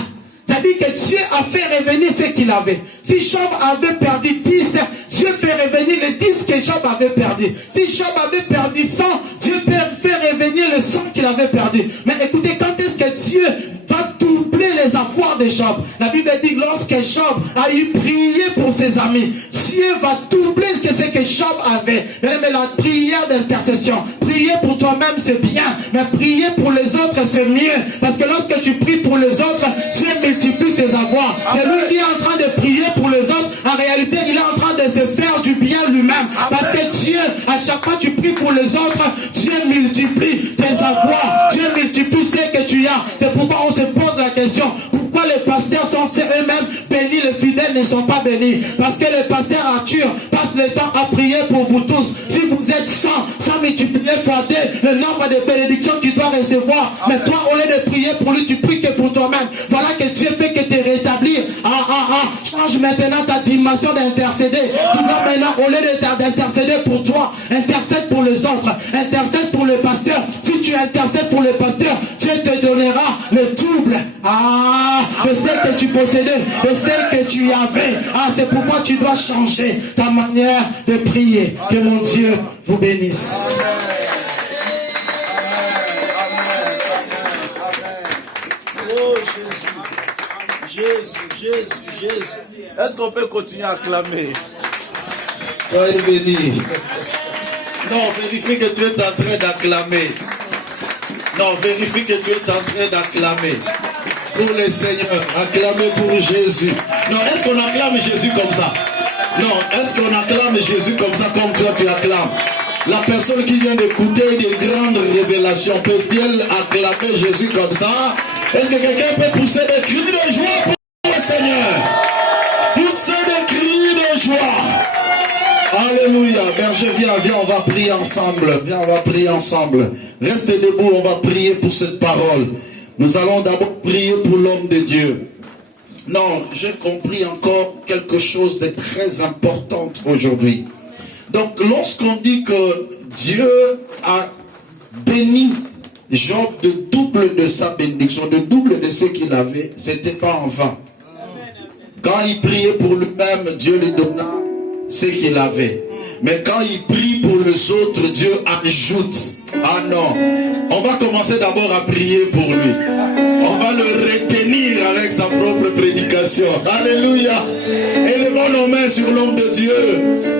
C'est-à-dire que Dieu a fait revenir ce qu'il avait. Si Job avait perdu 10, Dieu fait revenir les 10 que Job avait perdu. Si Job avait perdu 100, Dieu fait revenir le 100 qu'il avait perdu. Mais écoutez, quand est-ce que Dieu va doubler les avoirs de Job? La Bible dit, lorsque Job a eu prié pour ses amis, Dieu va doubler ce que Job avait. Mais la prière d'intercession, prier pour toi-même c'est bien, mais prier pour les autres c'est mieux. Parce que lorsque tu pries pour les autres, Dieu multiplie ses avoirs. C'est lui qui est en train de prier pour les autres. En réalité, il est en train de se faire du bien lui-même. Parce que Dieu, à chaque fois que tu pries pour les autres, Dieu multiplie tes avoirs. Dieu multiplie ce que tu as. C'est pourquoi on se pose la question, pourquoi les pasteurs sont eux-mêmes bénis, les fidèles ne sont pas bénis? Parce que le pasteur Arthur passe le temps à prier pour vous tous. Si vous êtes 100 multiplier fois 2 le nombre de bénédictions qu'il doit recevoir. Mais toi, au lieu de prier pour lui, tu pries que pour toi-même. Voilà que Dieu fait que te rétablir. Change maintenant ta dimension d'intercéder. Tu dois maintenant, au lieu d'intercéder pour toi, intercède pour les autres, intercède pour le pasteur. Si tu intercèdes pour le pasteur, Dieu te donnera le double de ce que tu possédais, de ce que tu avais. C'est pourquoi tu dois changer ta manière de prier. Que mon Dieu vous bénisse. Oh Jésus. Est-ce qu'on peut continuer à clamer? Soyez bénis. Non, vérifie que tu es en train d'acclamer. Non, vérifie que tu es en train d'acclamer. Pour le Seigneur, acclamer pour Jésus. Non, est-ce qu'on acclame Jésus comme ça? Non, est-ce qu'on acclame Jésus comme ça, comme toi tu acclames? La personne qui vient d'écouter des grandes révélations, peut-elle acclamer Jésus comme ça? Est-ce que quelqu'un peut pousser des cris de joie pour le Seigneur? Pousser des cris de joie. Alléluia. Berger, viens, on va prier ensemble. Viens, on va prier ensemble. Reste debout, on va prier pour cette parole. Nous allons d'abord prier pour l'homme de Dieu. Non, j'ai compris encore quelque chose de très important aujourd'hui. Donc, lorsqu'on dit que Dieu a béni Job de double de sa bénédiction, de double de ce qu'il avait, c'était pas en vain. Quand il priait pour lui-même, Dieu lui donna ce qu'il avait. Mais quand il prie pour les autres, Dieu ajoute. Ah non, on va commencer d'abord à prier pour lui. On va le retenir avec sa propre prédication. Alléluia. Élevons nos mains sur l'homme de Dieu,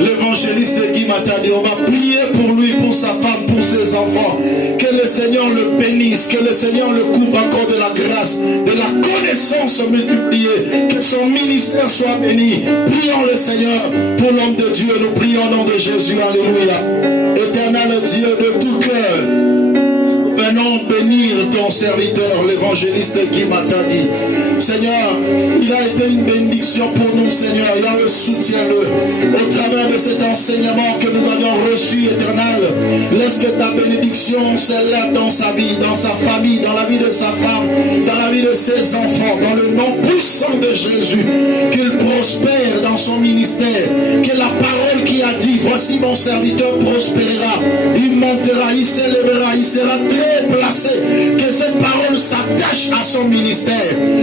l'évangéliste Guy Matadi. On va prier pour lui, pour sa femme, pour ses enfants. Que le Seigneur le bénisse, que le Seigneur le couvre encore de la grâce, de la connaissance multipliée, que son ministère soit béni. Prions le Seigneur pour l'homme de Dieu. Nous prions au nom de Jésus. Alléluia. Éternel Dieu de tout cœur, venons bénir ton serviteur, l'évangéliste Guy Matadi. Seigneur, il a été une bénédiction pour nous, Seigneur. Soutiens-le au travers de cet enseignement que nous avions reçu, éternel. Laisse que ta bénédiction s'élève dans sa vie, dans sa famille, dans la vie de sa femme, dans la vie de ses enfants, dans le nom puissant de Jésus. Qu'il prospère dans son ministère. Que la parole qui a dit, voici mon serviteur prospérera, il montera, il s'élèvera, il sera très placé. Que cette parole s'attache à son ministère.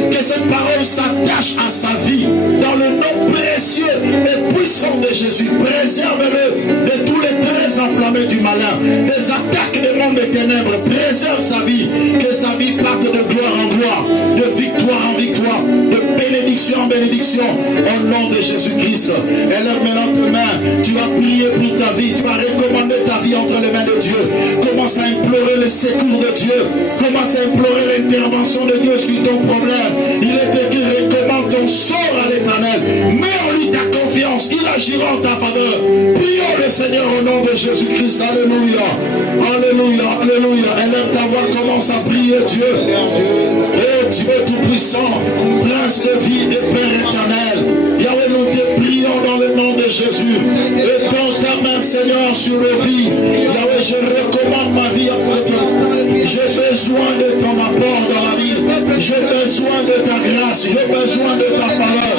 Que cette parole s'attache à sa vie. Dans le nom précieux et puissant de Jésus, préserve-le de tous les traits enflammés du malin, des attaques des mondes des ténèbres. Préserve sa vie. Que sa vie parte de gloire en gloire, de victoire en victoire, de bénédiction en bénédiction, au nom de Jésus-Christ. Élève maintenant tes mains. Tu as prié pour ta vie. Tu as recommandé ta vie entre les mains de Dieu. Commence à implorer le secours de Dieu. Commence à implorer l'intervention de Dieu sur ton problème. Il est écrit, recommande ton sort à l'Éternel. Mets en lui ta confiance. Il agira en ta faveur. Prions le Seigneur au nom de Jésus-Christ. Alléluia. Alléluia. Alléluia. Élève ta voix. Commence à prier Dieu. Et Dieu tout Tout-Puissant, Prince de vie et Père éternel. Yahweh, nous te prions dans le nom de Jésus. Étends ta main, Seigneur, sur nos vies. Yahweh, je recommande ma vie à toi. J'ai besoin de ton apport dans la vie. J'ai besoin de ta grâce. J'ai besoin de ta faveur.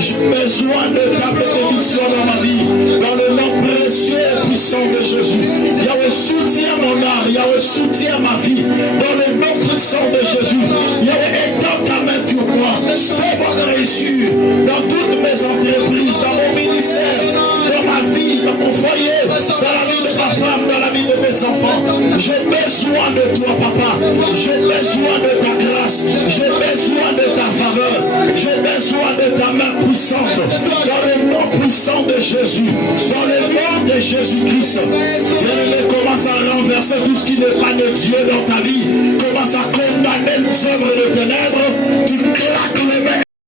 J'ai besoin de ta bénédiction dans ma vie. Dans le nom précieux et puissant de Jésus. Yahweh, soutiens mon âme. Yahweh, soutiens ma vie. Dans le nom puissant de Jésus. Yahweh, étends ta main sur moi. Fais-moi réussir dans toutes mes entreprises, dans mon ministère, dans ma vie, dans mon foyer, dans la vie de ma femme, dans la vie de mes enfants. J'ai besoin de toi, papa. J'ai besoin de ta grâce. J'ai besoin de ta faveur. J'ai besoin de ta main puissante. Dans le nom puissant de Jésus. Dans le nom de Jésus-Christ. Bien-aimé, commence à renverser tout ce qui n'est pas de Dieu dans ta vie. Commence à condamner les œuvres de ténèbres. Tu